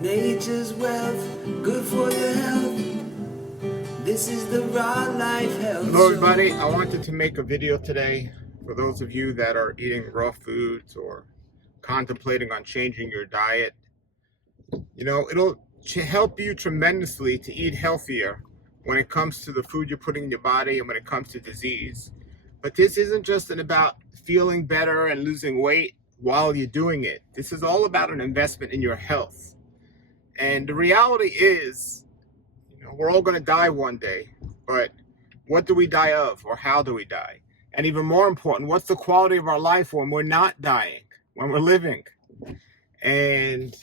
Nature's wealth, good for your health. This is the Raw Life Health Hello Show. everybody, I wanted to make a video today for those of you that are eating raw foods or contemplating on changing your diet. You know, it'll help you tremendously to eat healthier when it comes to the food you're putting in your body and when it comes to disease. But this isn't just about feeling better and losing weight while you're doing it. This is all about an investment in your health. And the reality is, we're all going to die one day, but what do we die of, or how do we die? And even more important, what's the quality of our life when we're not dying, when we're living? And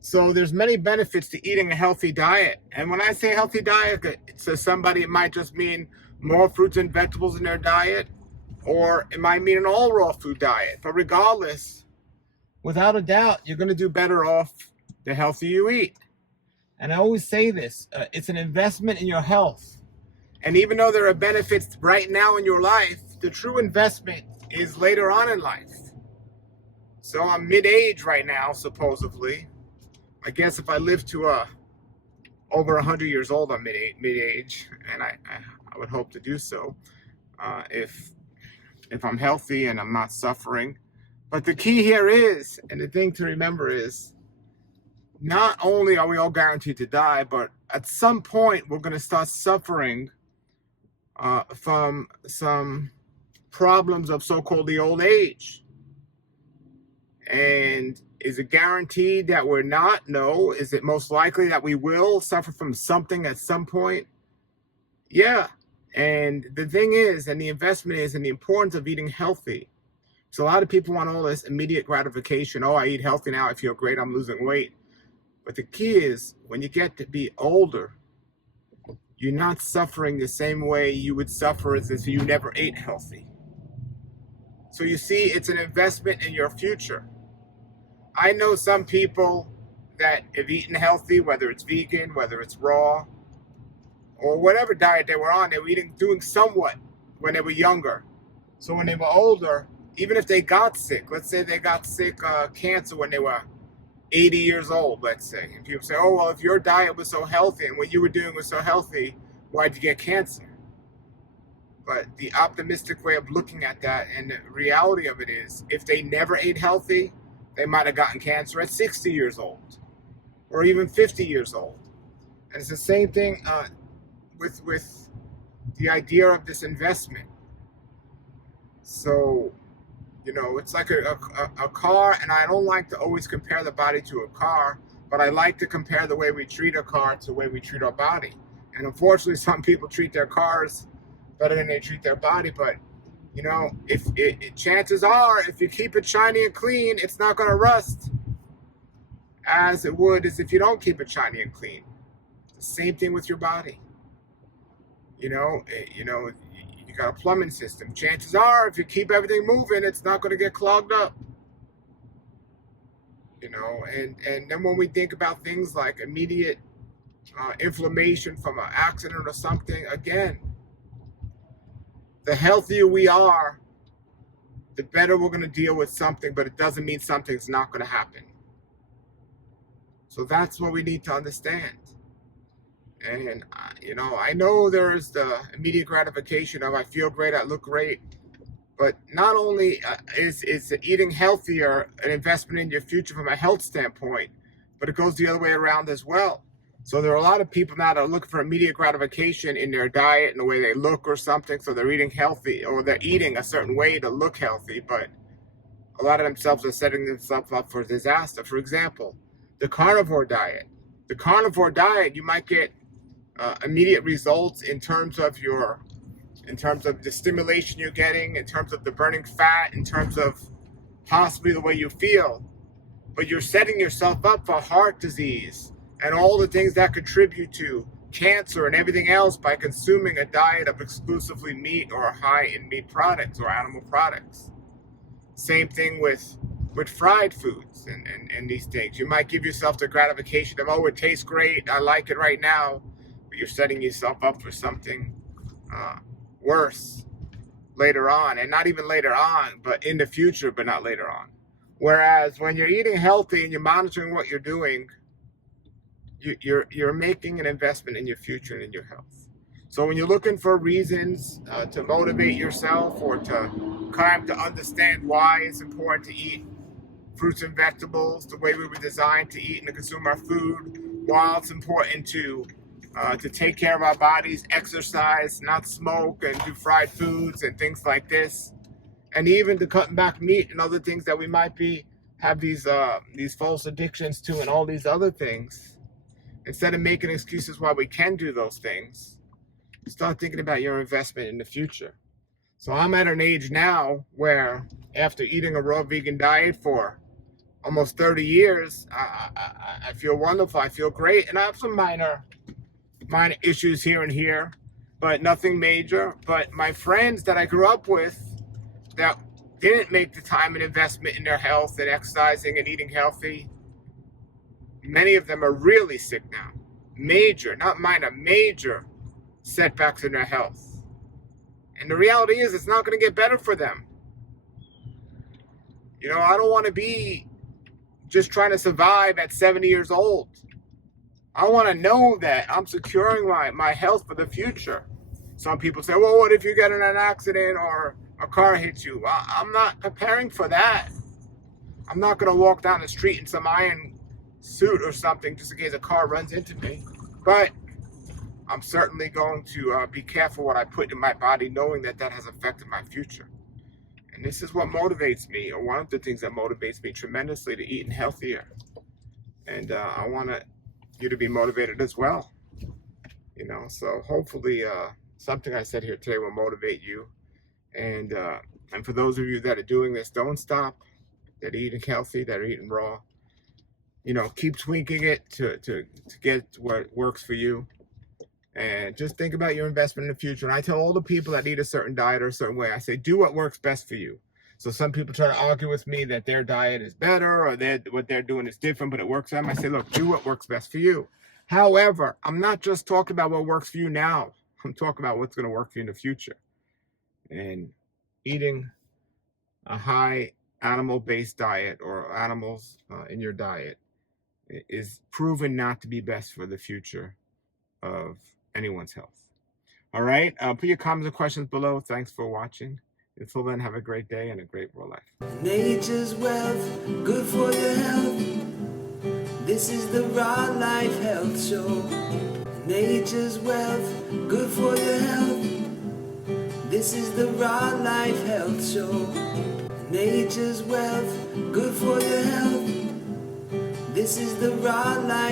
so there's many benefits to eating a healthy diet. And when I say healthy diet, to somebody it might just mean more fruits and vegetables in their diet, or it might mean an all raw food diet. But regardless, without a doubt, you're going to do better off the healthier you eat. And I always say this, it's an investment in your health. And even though there are benefits right now in your life, the true investment is later on in life. So I'm mid-age right now, supposedly. I guess if I live to over 100 years old, I'm mid-age, and I would hope to do so if I'm healthy and I'm not suffering. But the key here is, and the thing to remember is, not only are we all guaranteed to die, but at some point we're going to start suffering from some problems of so-called the old age. And is it guaranteed that we're not? No. Is it most likely that we will suffer from something at some point? Yeah. And the thing is, and the investment is, and the importance of eating healthy. So a lot of people want all this immediate gratification. Oh, I eat healthy now, I feel great, I'm losing weight. But the key is, when you get to be older, you're not suffering the same way you would suffer as if you never ate healthy. So you see, it's an investment in your future. I know some people that have eaten healthy, whether it's vegan, whether it's raw, or whatever diet they were on, they were doing somewhat when they were younger. So when they were older, even if they got sick, let's say they got sick, cancer when they were 80 years old, let's say. And people say, oh, well, if your diet was so healthy and what you were doing was so healthy, why'd you get cancer? But the optimistic way of looking at that and the reality of it is, if they never ate healthy, they might have gotten cancer at 60 years old or even 50 years old. And it's the same thing with the idea of this investment. So, it's like a car, and I don't like to always compare the body to a car, but I like to compare the way we treat a car to the way we treat our body. And unfortunately, some people treat their cars better than they treat their body. But, chances are, if you keep it shiny and clean, it's not going to rust as it would as if you don't keep it shiny and clean. The same thing with your body. You got a plumbing system. Chances are, if you keep everything moving, it's not going to get clogged up. And then when we think about things like immediate inflammation from an accident or something, again, the healthier we are, the better we're going to deal with something, but it doesn't mean something's not going to happen. So that's what we need to understand. And, I know there's the immediate gratification of I feel great, I look great. But not only is eating healthier an investment in your future from a health standpoint, but it goes the other way around as well. So there are a lot of people now that are looking for immediate gratification in their diet and the way they look or something. So they're eating healthy, or they're eating a certain way to look healthy. But a lot of themselves are setting themselves up for disaster. For example, the carnivore diet. The carnivore diet, you might get immediate results in terms of the stimulation you're getting, in terms of the burning fat, in terms of possibly the way you feel. But you're setting yourself up for heart disease and all the things that contribute to cancer and everything else by consuming a diet of exclusively meat or high in meat products or animal products. Same thing with fried foods and these things. You might give yourself the gratification of, oh, it tastes great, I like it right now, but you're setting yourself up for something worse later on. And not even later on, but in the future, but not later on. Whereas when you're eating healthy and you're monitoring what you're doing, you're making an investment in your future and in your health. So when you're looking for reasons to motivate yourself or to kind of understand why it's important to eat fruits and vegetables the way we were designed to eat and to consume our food, while it's important to take care of our bodies, exercise, not smoke, and do fried foods and things like this, and even to cutting back meat and other things that we might have these false addictions to, and all these other things. Instead of making excuses why we can do those things, start thinking about your investment in the future. So I'm at an age now where, after eating a raw vegan diet for almost 30 years, I feel wonderful. I feel great, and I have some minor issues here and here, but nothing major. But my friends that I grew up with that didn't make the time and investment in their health and exercising and eating healthy, many of them are really sick now. Major, not minor, major setbacks in their health. And the reality is, it's not going to get better for them. You know, I don't want to be just trying to survive at 70 years old. I want to know that I'm securing my health for the future. Some people say, well, what if you get in an accident or a car hits you? Well, I'm not preparing for that. I'm not going to walk down the street in some iron suit or something just in case a car runs into me. But I'm certainly going to be careful what I put in my body, knowing that has affected my future. And this is what motivates me, or one of the things that motivates me tremendously, to eating healthier. And I want you to be motivated as well. You know, so hopefully something I said here today will motivate you. And for those of you that are doing this, don't stop. That are eating healthy, that are eating raw. You know, keep tweaking it to get what works for you. And just think about your investment in the future. And I tell all the people that eat a certain diet or a certain way, I say, do what works best for you. So some people try to argue with me that their diet is better or what they're doing is different, but it works for them. I say, look, do what works best for you. However, I'm not just talking about what works for you now. I'm talking about what's going to work for you in the future. And eating a high animal-based diet, or animals in your diet, is proven not to be best for the future of anyone's health. All right, put your comments and questions below. Thanks for watching. Until then, have a great day and a great raw life. Nature's wealth, good for your health. This is the Raw Life Health Show. Nature's wealth, good for your health. This is the Raw Life Health Show. Nature's wealth, good for your health. This is the Raw Life